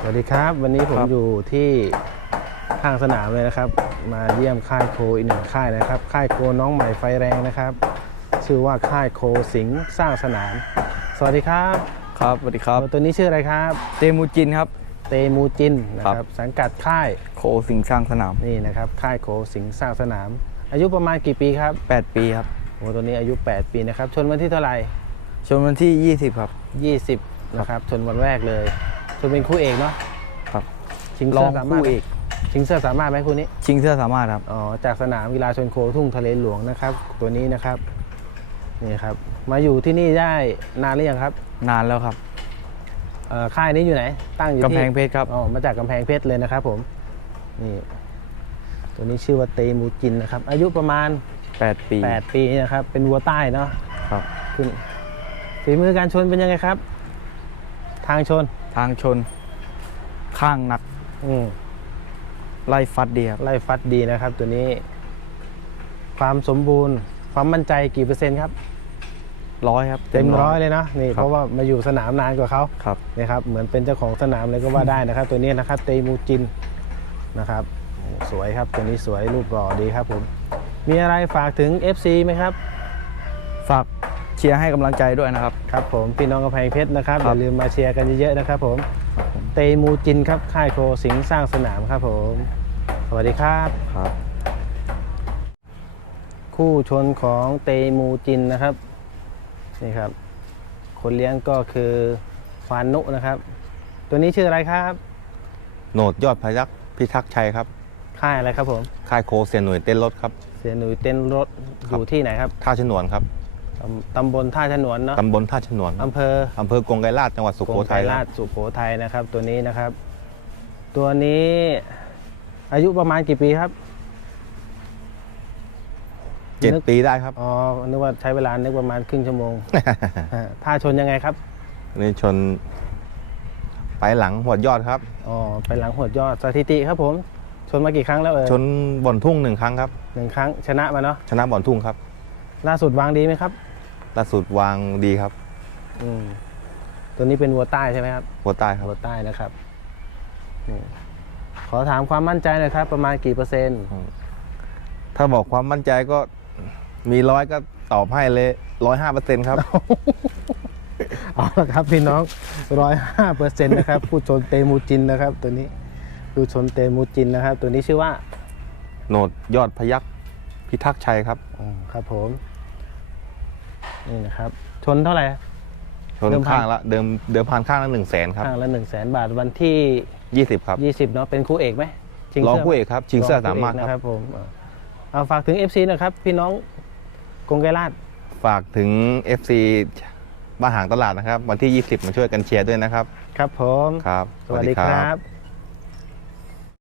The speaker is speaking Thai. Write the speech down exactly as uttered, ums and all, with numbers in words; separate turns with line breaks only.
วัสดีครับวันนี้ผมอยู่ที่ข้างสนามเลยนะครับมาเยี่ยมค่ายโคอีกหนึ่งค่ายนะครับค่ายโคน้องใหม่ไฟแรงนะครับชื่อว่าค่ายโคสิงห์สร้างสนามสวัสดีครับ
ครับสวัสดีครับ
ตัวนี้ชื่ออะไรครับ
เตมูจินครับ
เตมูจินนะครับสังกัดค่าย
โคสิงห์สร้างสนาม
นี่นะครับค่ายโคสิงห์สร้างสนามอายุประมาณกี่ปีครับ
แปดปีครับ
โอ้ตัวนี้อายุแปดปีนะครับชนวันที่เท่าไหร่
ชนวันที่ยี่สิบครับ
ยี่สิบนะครับชนวันแรกเลยชนเป็นคู่เอกเนาะ
ครับ
ชิงเสื้อสามารถชิงเสื้อสามารถไหมคู่นี้
ชิงเสื้อสามารถครับ
อ๋อจากสนามกีฬาชนโคทุ่งทะเลหลวงนะครับตัวนี้นะครับนี่ครับมาอยู่ที่นี่ได้นานหรือยังครับ
นานแล้วครับ
ค่ายนี้อยู่ไหนตั้งอยู่ที่
กำแพงเพชรครับ
อ๋อมาจากกำแพงเพชรเลยนะครับผมนี่ตัวนี้ชื่อว่าเตมูจินนะครับอายุประมาณ
แปดปี
แปดปีนะครับเป็นวัวใต้เนาะ
ครับ
ขึ้นฝีมือการชนเป็นยังไงครับทางชน
ทางชนข้างหนัก
อืม
ไล่ฟัดดีครับ
ไล่ฟัดดีนะครับตัวนี้ความสมบูรณ์ความมั่นใจกี่เปอร์เซ็นต์ครับ
ร้อยครับ
เต็มร้อยเลยนะนี่เพราะว่ามาอยู่สนามนานกว่าเขา
ครับ
นะครับเหมือนเป็นเจ้าของสนามเลยก็ว่าได้นะครับตัวนี้นะครับเตมูจินนะครับสวยครับตัวนี้สวยรูปหล่อดีครับผมมีอะไรฝากถึง เอฟ ซี ไหมครับ
ฝากเชียร์ให้กำลังใจด้วยนะครับ
ครับผมพี่น้องกำแพงเพชรนะครับอย่าลืมมาเชียร์กันเยอะๆนะครับผมเตมูจินครับค่ายโคสิงห์สร้างสนามครับผมสวัสดีครับ
ครับ
คู่ชนของเตมูจินนะครับนี่ครับคนเลี้ยงก็คือฟานุนะครับตัวนี้ชื่ออะไรครับ
โหนดยอดพยัคฆ์พิทักษ์ชัยครับ
ค่ายอะไรครับผม
ค่ายโคเสียหน่วยเต้นรถครับ
เสียหนุ่ยเต้นรถอยู่ที่ไหนครับ
ท่าฉนวนครับ
ตำบลท่าฉนวนเนาะ
ตำบลท่าฉนวน
อำเภอ
อำเภอกงไกรลาษจังหวัดสุโขทัย
ราชสุโขทัยนะครับตัวนี้นะครับตัวนี้อายุประมาณกี่ปีครับ
เจ็ดปีได้ครับ
อ๋อนึกว่าใช้เวลานึกประมาณครึ่งชั่วโมงท่าชนยังไงครับ
นี่ชนไปหลังหัวดยอดครับ
อ๋อไปหลังหัวดยอดสถิติครับผมชนมากี่ครั้งแล้วเออ
ชนบ่อนทุ่งหนึ่งครั้งครับ
หนึ่งครั้งชนะมาเนาะ
ชนะบ่อนทุ่งครับ
ล่าสุดวางดีไหมครับ
ล่าสุดวางดีครับ
อืมตัวนี้เป็นวัวใต้ใช่ไหมครับ
วัวใต้ครับ
วัวใต้นะครับขอถามความมั่นใจหน่อยครับประมาณกี่เปอร์เซ็นต์
ถ้าบอกความมั่นใจก็มีร้อยก็ตอบให้เลยร้อยห้าเปอร์เซ็นต์ครับ
เอาละครับพี่น้องร้อยห้าเปอร์เซ็นต์นะครับผู้ชนเตมูจินนะครับตัวนี้ผู้ชนเตมูจินนะครับตัวนี้ชื่อว่า
โหนดยอดพยัคฆ์พิทักษ์ชัยครับ
ครับผมนี่นะครับชนเท่าไหร่
ชนข้างละเดิมเดิมพันข้างละหนึ่งแสนครับ
ข้างละหนึ่งแสนบาทวันที่
ยี่สิบครับ
ยี่สิบเนาะเป็นคู่เอกไหม
รองคู่เอกครับชิงเสื้อสามารถ
นะครับผมเอาฝากถึง เอฟ ซี นะครับพี่น้องกงไกรลาษฎร์
ฝากถึง เอฟ ซี บ้านหางตลาดนะครับวันที่ยี่สิบมาช่วยกันเชียร์ด้วยนะครับ
ครับผม
ครับ
สวัสดีครับ